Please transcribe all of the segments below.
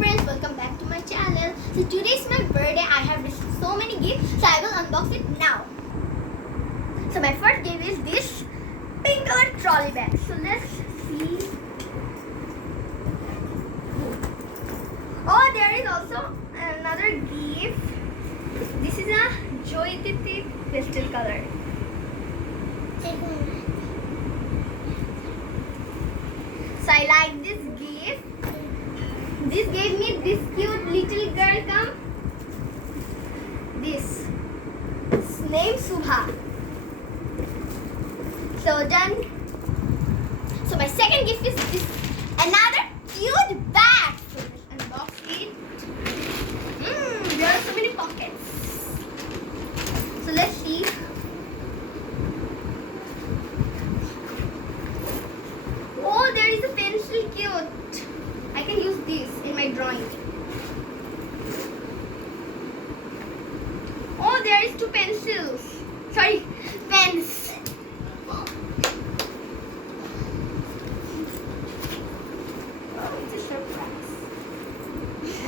friends, welcome back to my channel. So today is my birthday. I have received so many gifts, so I will unbox it now. So my first gift is this pink color trolley bag. So let's see. Oh, there is also another gift. This is a Joy Titi pastel color. So I like this gift. This gave me this cute little girl. Come. This. It's named Subha. So done. So my second gift is this. Another cute bag. So let's unbox it. There are so many pockets. So let's see. Oh, there is a pencil cute. I can use this in my drawing. Oh, there is two pencils. Sorry, pens. Oh, it's a surprise.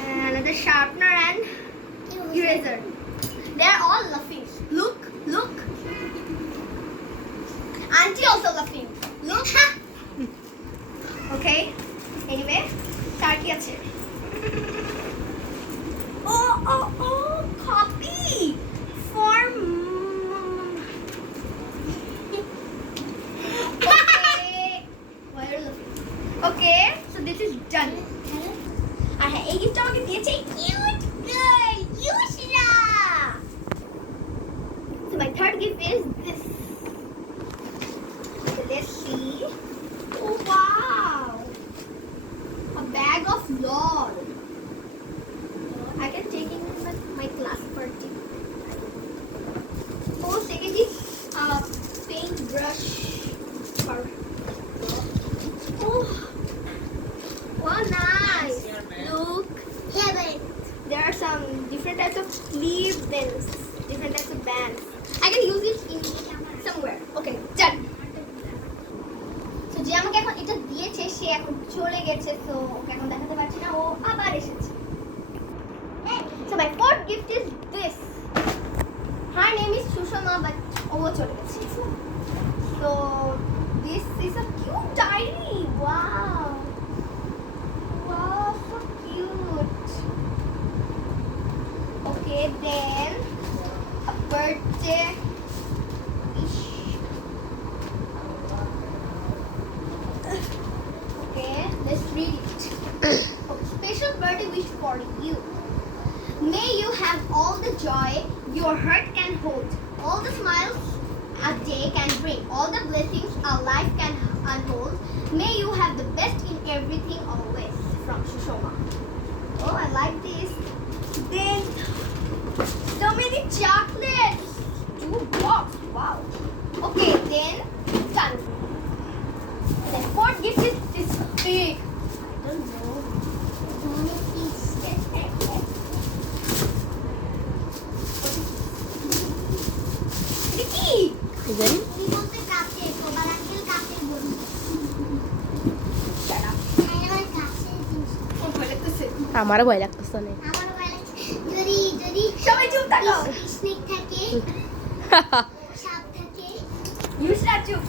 And another sharpener and eraser. They are all laughing. Look, look. Auntie also laughing. Look. Okay. Anyway, start here. Oh, copy for okay. Why are you laughing? Okay, so this is done. I have a gift dog. It's a cute girl, Yushra. So my third gift is this. So let's see. Oh wow. A bag of lol. I can take it in my class party. Oh, second is a paintbrush. Oh, wow, nice. Look. There are some different types of sleeve pins, different types of bands. I can use it in somewhere. Okay, done. যে আমাকে এখন এটা দিয়েছে সে এখন চলে গেছে তো ওকে এখন দেখাতে পারছি না ও আবার এসেছে So my fourth gift is this. Her name is Sushama but ও চলে গেছে So this is a cute diary. Wow. Wow, so cute. Okay, then a birthday. Okay, let's read it. Special birthday wish for you. May you have all the joy your heart can hold, all the smiles a day can bring, all the blessings a life can unfold. May you have the best in everything always. From Sushoma. Oh, I like this. Then, so many chocolates. 2 box. Wow. Okay, then, done. The fourth gift is this big. I don't know. Vicky. Then? Shut up. আমারও ভয় লাগতেছে অনেক সবাই চুপ থাকো ইউসরা চুপ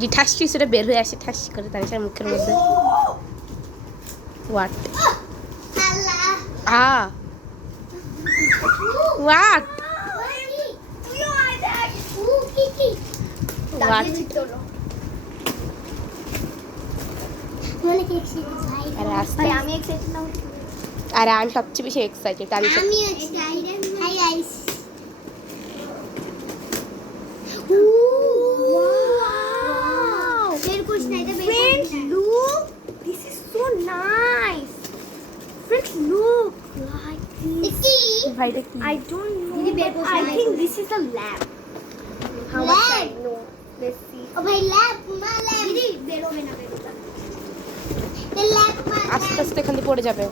যে ঠাসটি সেটা বের হয়ে আসে ঠাস করে তানিশার মুখের মধ্যে হোয়াট হোয়াট আর আমি সবচেয়ে বেশি excited Friends, look. This is so nice. Friends, look. Like this. I don't know. But I think this is a lamp. How much I know. Let's see. Oh, my lamp. My lamp. The lamp. আস্তে আস্তে এখান দিয়ে পড়ে যাবে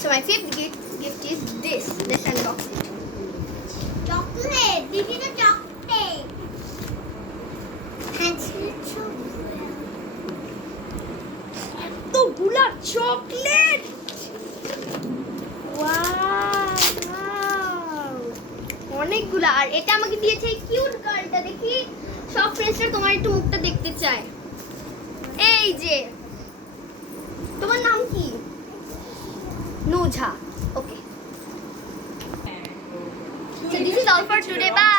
So my fifth gift is this. Let's unbox it. Chocolate. This is a chocolate. Chocolate wow অনেকগুলো। আর এটা আমাকে দিয়েছে এই কিউট গার্লটা, দেখি সব ফ্রেন্ডসরা তোমার একটু মুখটা দেখতে চায়। এই যে তোমার নাম কি? নুঝা। ওকে, so this is all for today, bye.